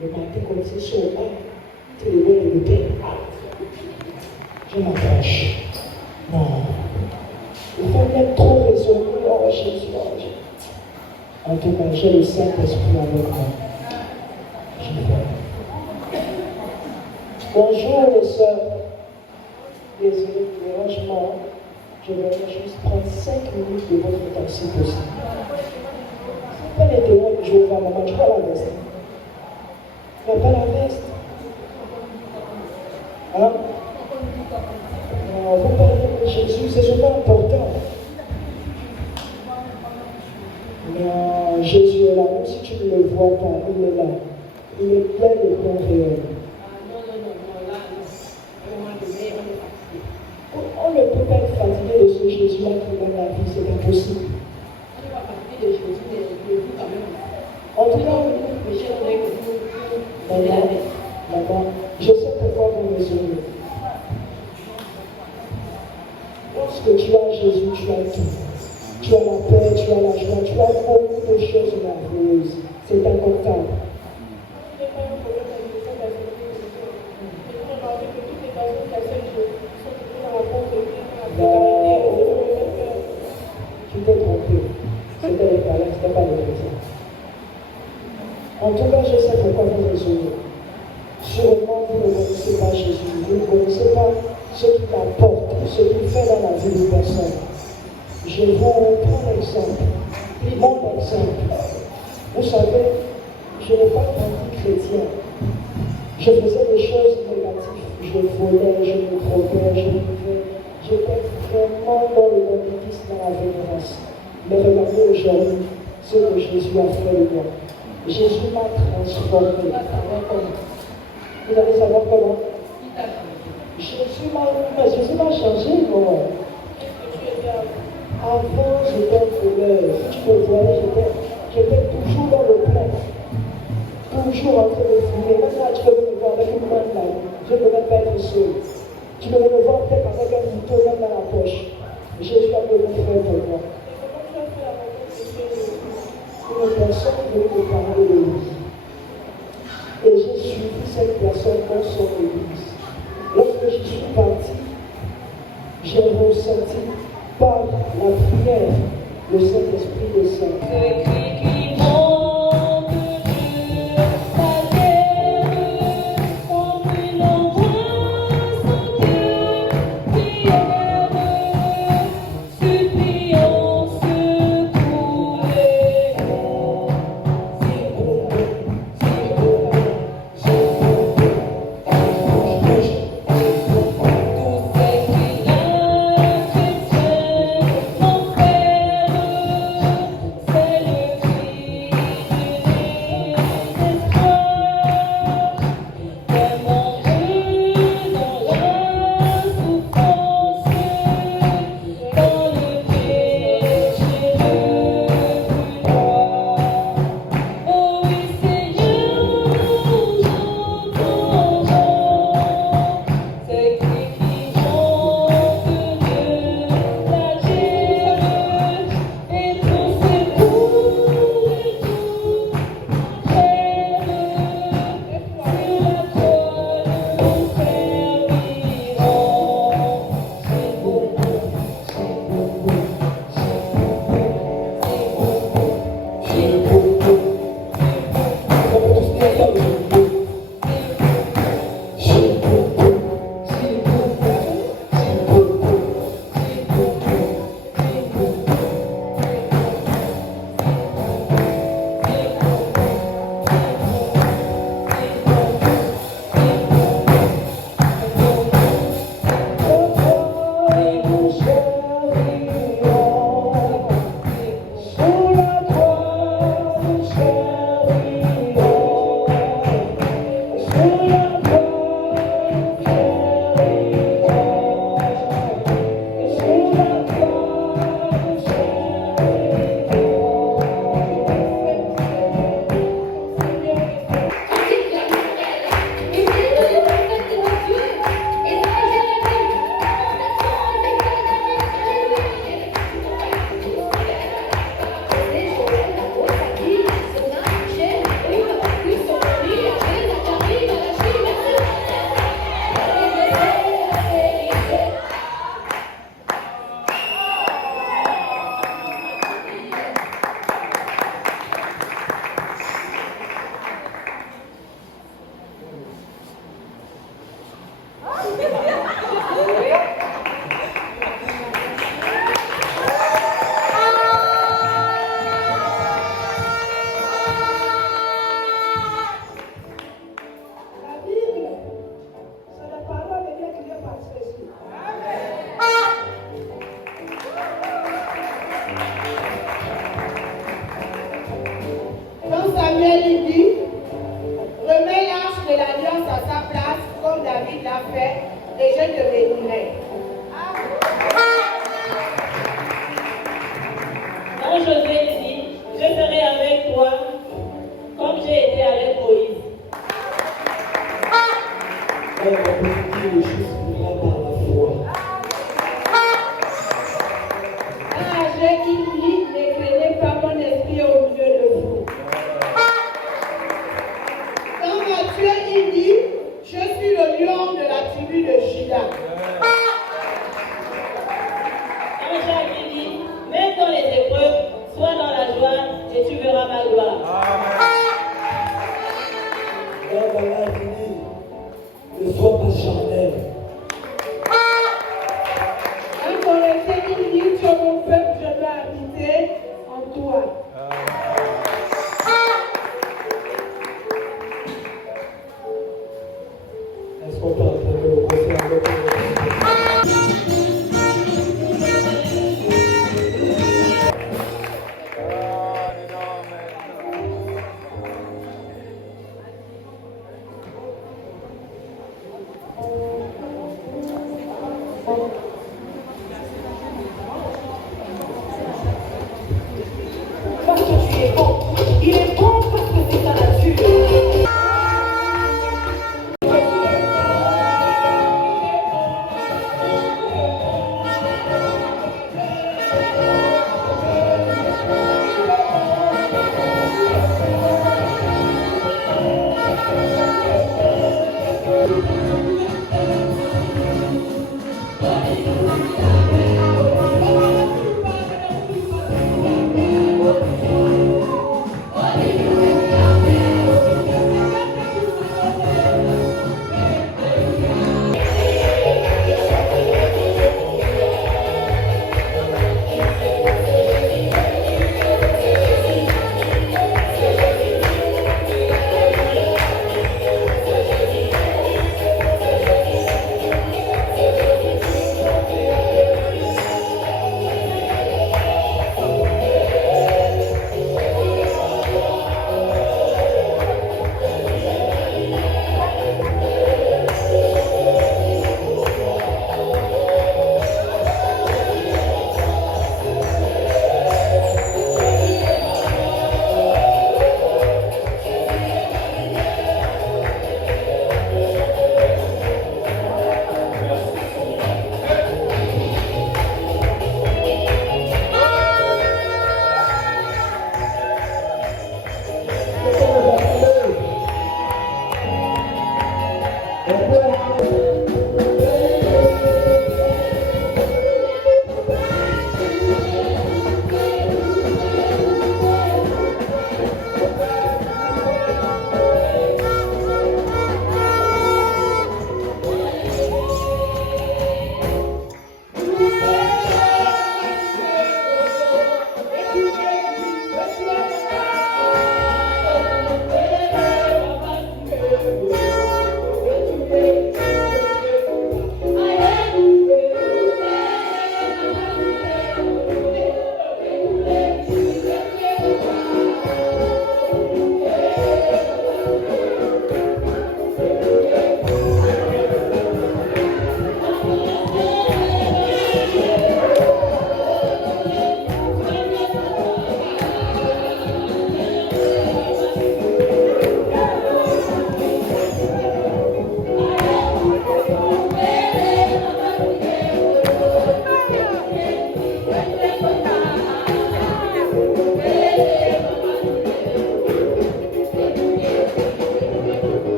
Le matin, comme c'est chaud, tu le vois le père. Je m'attache. Non. Il faut même trop raisonner. Oh Jésus, oh Jésus. En tout cas, j'ai le Saint-Esprit avec moi. Je vais. Bonjour les sœurs. Désolé du dérangement. Je vais juste prendre 5 minutes de votre temps si possible. C'est pas les témoins que je vais voir, maman, tu vois la veste. Il n'y a pas la veste. Hein? Non, vous parlez de Jésus, c'est souvent important. Non, Jésus est là, même si tu ne le vois pas, il est là. Il est plein de plans réels. On ne peut pas être fatigué de ce Jésus-là qui donne la vie, c'est impossible. En tout cas, maman, je sais pourquoi vous raisonnez. Lorsque tu as Jésus, tu as tout. Tu as la paix, tu as la joie, tu as beaucoup de choses merveilleuses. C'est incontable. Tu t'es trompé. C'était les parents, ce n'était pas les chrétiens. En tout cas, je sais pourquoi vous raisonnez. Sûrement, vous ne connaissez pas Jésus. Vous ne connaissez pas ce qu'il apporte, ce qu'il fait dans la vie de personne. Je vous prends l'exemple. Mon exemple. Vous savez, je n'ai pas grandi chrétien. Je faisais des choses négatives. Je volais, je me droguais, je buvais. J'étais vraiment dans le banditisme, dans la violence. Mais regardez aujourd'hui ce que Jésus a fait de moi. Jésus m'a transformé. Vous allez savoir comment? Jésus m'a changé, moi. Avant, j'étais un voleur. Si tu me voyais, j'étais toujours dans le plein. Toujours en train de fumer. Maintenant, tu peux me voir avec une main là. Je ne peux même pas être seul. Tu peux me voir peut-être avec un couteau même dans la poche. Jésus a donné frère pour moi. Une personne venue me parler de lui. Et j'ai suivi cette personne dans son église. Lorsque je suis parti, j'ai ressenti par la prière le Saint-Esprit descend. qu'il a fait et je te bénirai. Quand Josué dit, je serai avec toi comme j'ai été avec Moïse. On va dire les choses par la foi. J'ai dit, ne craignez pas mon esprit au milieu de vous. Dans Matthieu, il dit, je suis le lion de la tribu de Juda. Dans Jacques, il dit, même dans les épreuves, sois dans la joie et tu verras ma gloire. Dans Malade, il dit, ne sois pas charnel. Dans Colossiens, il dit, tu es mon peuple, je veux habiter en toi. Est-ce qu'on peut entendre le conseil avec nous? Parce que tu es bon. Il est bon parce que c'est ta nature. On peut